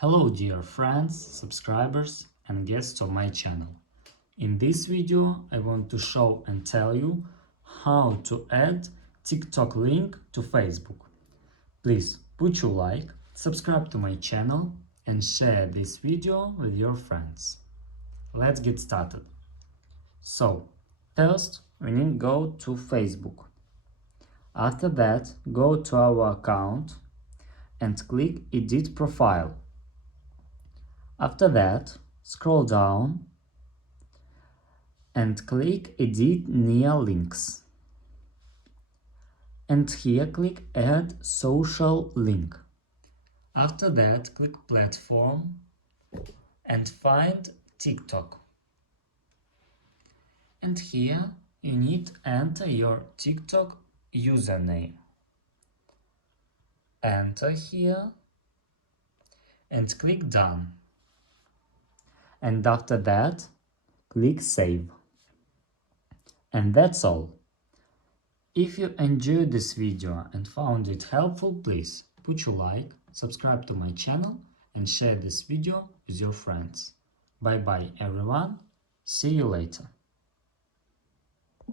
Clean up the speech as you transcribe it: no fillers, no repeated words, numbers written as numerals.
Hello dear friends, subscribers and guests of my channel. In this video I want to show and tell you how to add TikTok link to Facebook. Please put your like, subscribe to my channel and share this video with your friends. Let's get started. So, first we need to go to Facebook. After that, go to our account and click Edit Profile. After that, scroll down and click Edit Near Links. And here click Add Social Link. After that, click Platform and find TikTok. And here you need to enter your TikTok username. Enter here and click Done. And after that, click Save. And that's all. If you enjoyed this video and found it helpful, please put your like, subscribe to my channel and share this video with your friends. Bye bye everyone, see you later.